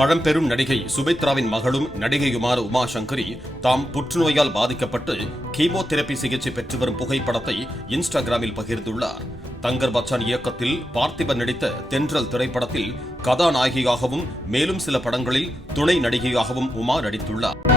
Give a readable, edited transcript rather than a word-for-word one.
பழம்பெரும் நடிகை சுமித்ராவின் மகளும் நடிகையுமான உமா சங்கரி தாம் புற்றுநோயால் பாதிக்கப்பட்டு கீமோதெரபி சிகிச்சை பெற்று வரும் புகைப்படத்தை இன்ஸ்டாகிராமில் பகிர்ந்துள்ளார். தங்கர் பச்சான் இயக்கத்தில் பார்த்திபன் நடித்த தென்றல் திரைப்படத்தில் கதாநாயகியாகவும் மேலும் சில படங்களில் துணை நடிகையாகவும் உமா நடித்துள்ளார்.